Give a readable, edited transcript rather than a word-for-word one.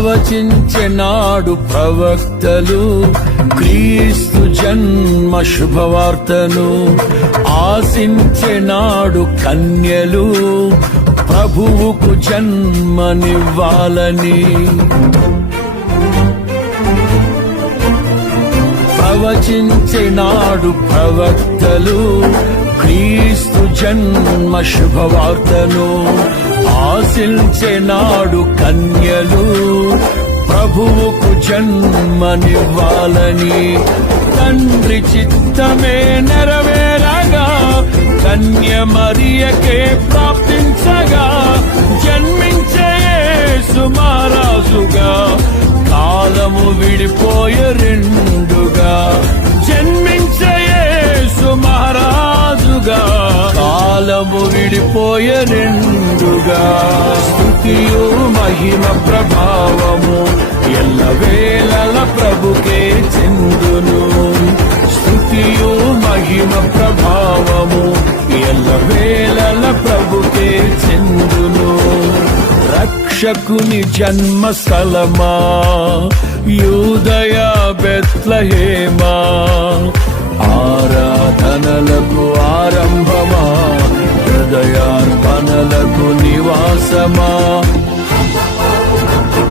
ప్రవచించెనాడు ప్రవక్తలు క్రీస్తు జన్మ శుభవార్తను. ఆశించెనాడు కన్యలు ప్రభువుకు జన్మనివ్వాలని. ప్రవచించెనాడు ప్రవక్తలు క్రీస్తు జన్మ శుభవార్తను. ఆశించెనాడు కన్యలు ప్రభువుకు జన్మనివ్వాలని. తండ్రి చిత్తమే నెరవేరగా కన్య మరియకే ప్రాప్తించగా జన్మించే యేసు మహారాజుగా కాలము విడిపోయే రెండుగా. జన్మించే యేసు మహారాజుగా కాలము విడిపోయే రెండుగా. స్తుతియు మహిమ ప్రభావము ఎల్లవేళల ప్రభుకే చెందును. స్తుతియు మహిమ ప్రభావము ఎల్లవేళల ప్రభుకే చెందును. రక్షకుని జన్మస్థలమా యూదయ బెత్లెహేమా, ఆరాధనలకు ఆరంభమా హృదయార్పణలకు నివాసమా.